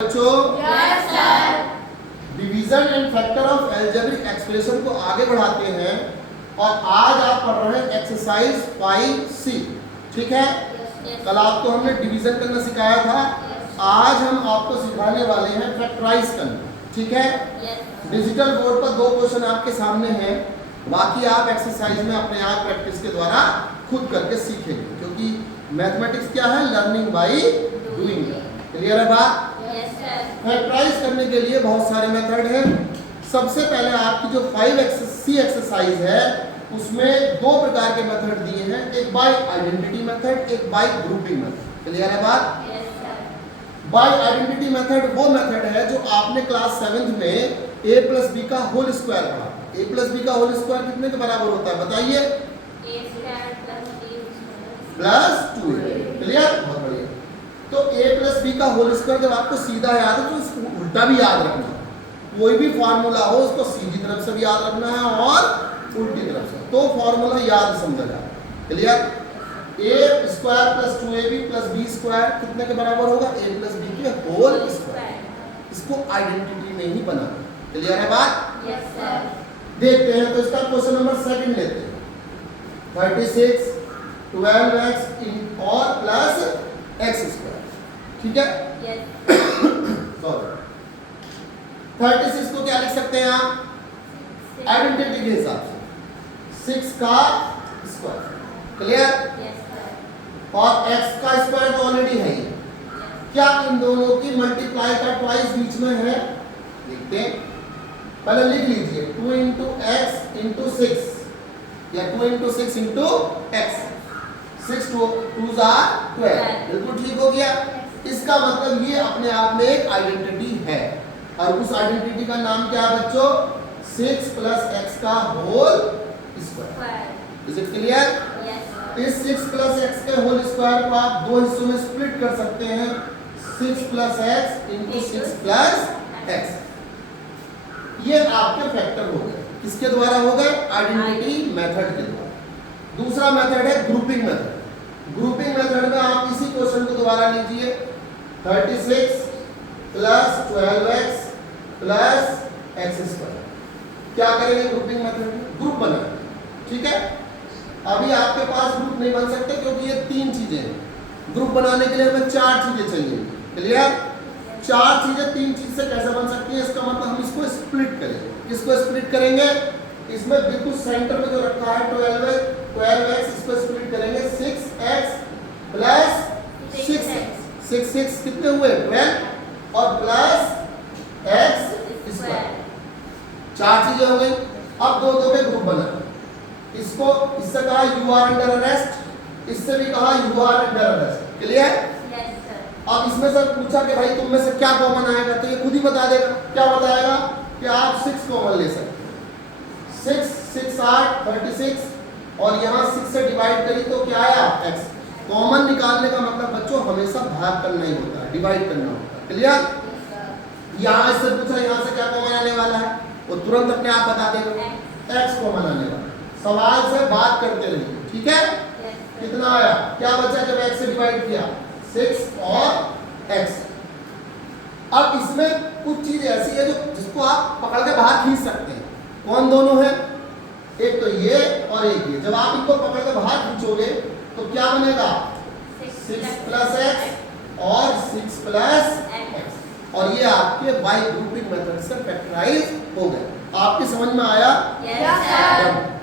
बच्चों division and factor of algebraic expression को आगे बढ़ाते हैं और आज आप पढ़ रहे हैं एक्सरसाइज 5C। ठीक है, कल आपको हमने डिवीजन करना सिखाया था, आज हम आपको सिखाने वाले हैं फैक्टराइज करना। ठीक है, डिजिटल बोर्ड पर 2 क्वेश्चन आपके सामने हैं, बाकी आप एक्सरसाइज में अपने आप प्रैक्टिस के द्वारा खुद करके सीखेंगे, क्योंकि मैथमेटिक्स क्या है, लर्निंग बाय डूइंग। क्लियर है बात? फैक्टराइज करने के लिए बहुत सारे मेथड हैं। सबसे पहले आपकी जो 5C एक्सरसाइज है उसमें 2 प्रकार के मेथड दिए हैं, एक बाय आइडेंटिटी मेथड, एक बाय ग्रुपिंग मेथड। क्लियर है बात? बाय आइडेंटिटी मेथड वो मेथड है जो आपने क्लास 7th में a प्लस बी का होल स्क्वायर पढ़ा। a प्लस बी का होल स्क्वायर कितने के बराबर होता है बताइए? Plus 2a। क्लियर? बहुत बढ़िया। तो a प्लस बी का होल स्क्वायर जब आपको सीधा याद है तो उसको उल्टा भी याद रखना। कोई भी फॉर्मूला हो उसको सीधी तरफ से भी याद रखना है और उल्टी तरफ से, तो फॉर्मूला याद समझा जाए। Clear? a square plus 2ab plus b square कितने के बराबर होगा? a प्लस b के होल स्क्वायर। इसको आइडेंटिटी में ही बना। क्लियर है बात? Yes sir. देखते हैं, तो इसका क्वेश्चन नंबर 2 लेते हैं। 36 12x इन और प्लस x स्क्वायर। ठीक है, सॉरी 36 को क्या लिख सकते हैं आप? आइडेंटिटी के हिसाब से 6 का स्क्वायर। क्लियर? और x का स्क्वायर तो ऑलरेडी है ही। क्या इन दोनों की मल्टीप्लाई का ट्वाइस बीच में है? देखते हैं, पहले लिख लीजिए 2 इंटू एक्स इंटू 6 या 2 इंटू 6 इंटू एक्स। 6 2 आर 12। बिल्कुल ठीक हो गया। इसका मतलब ये अपने आप में एक आइडेंटिटी है, और उस आइडेंटिटी का नाम क्या है बच्चों? 6 प्लस एक्स का whole square. Is it clear? इस 6 प्लस एक्स के होल स्क्वायर को आप 2 हिस्सों में स्प्लिट कर सकते हैं, 6 plus x into 6 plus x. ये आपके फैक्टर हो गए। किसके द्वारा हो गए? आइडेंटिटी मेथड के द्वारा। दूसरा मेथड है ग्रुपिंग मेथड। ग्रुपिंग मेथड में आप इसी क्वेश्चन को दोबारा लीजिए, 36 plus 12x plus x square. क्या करेंगे ग्रुपिंग मेथड में? ग्रुप बनाएंगे। ठीक है, अभी आपके पास ग्रुप नहीं बन सकते क्योंकि ये 3 चीजें हैं। ग्रुप बनाने के लिए हमें 4 चीजें चाहिए। क्लियर? 4 चीजें 3 चीज से कैसे बन सकती है? इसका मतलब हम इसको स्प्लिट करेंगे। किसको स्प्लिट करेंगे? इसमें बिल्कुल सेंटर में जो रखा है 12x, इसको स्प्लिट करेंगे 6x प्लस 6 कितने हुए? 12 और प्लस x स्क्वायर। 4 चीजें हो गई। अब 2 के ग्रुप बना। इसको इससे कहा यू आर अंडर अरेस्ट, इससे भी कहा you are under arrest. Clear? अब इसमें से पूछा कि भाई तुम में से क्या कॉमन आएगा, तो ये खुद ही बता देगा। क्या बताएगा? कि आप 6 कॉमन ले सकते हैं। 6 8 36 और यहाँ 6 से डिवाइड करी तो क्या आया? x। कॉमन निकालने का मतलब बच्चों हमेशा भाग करना ही होता है, डिवाइड करना होता है। क्लियर? यहाँ इससे पूछा यहाँ से क्या कॉमन आने वाला है, वो तुरंत अपने आप बता देगा, x कॉमन आने वाला। सवाल से बात करते रहिए। ठीक है? कितना आया? क्या बचा जब x से डिवाइड किया? 6 और x। अब इसमें कुछ चीज ऐसी है जो जिसको आप पकड़ के बाहर खींच सकते हैं। कौन दोनों है? एक तो ये और एक ये। जब आप इनको पकड़ के बाहर खींचोगे तो क्या बनेगा? 6 प्लस एक्स और 6 प्लस एक्स। और ये आपके बाय ग्रुपिंग मेथड से फैक्टराइज हो गए। आपकी समझ में आया? Yes sir.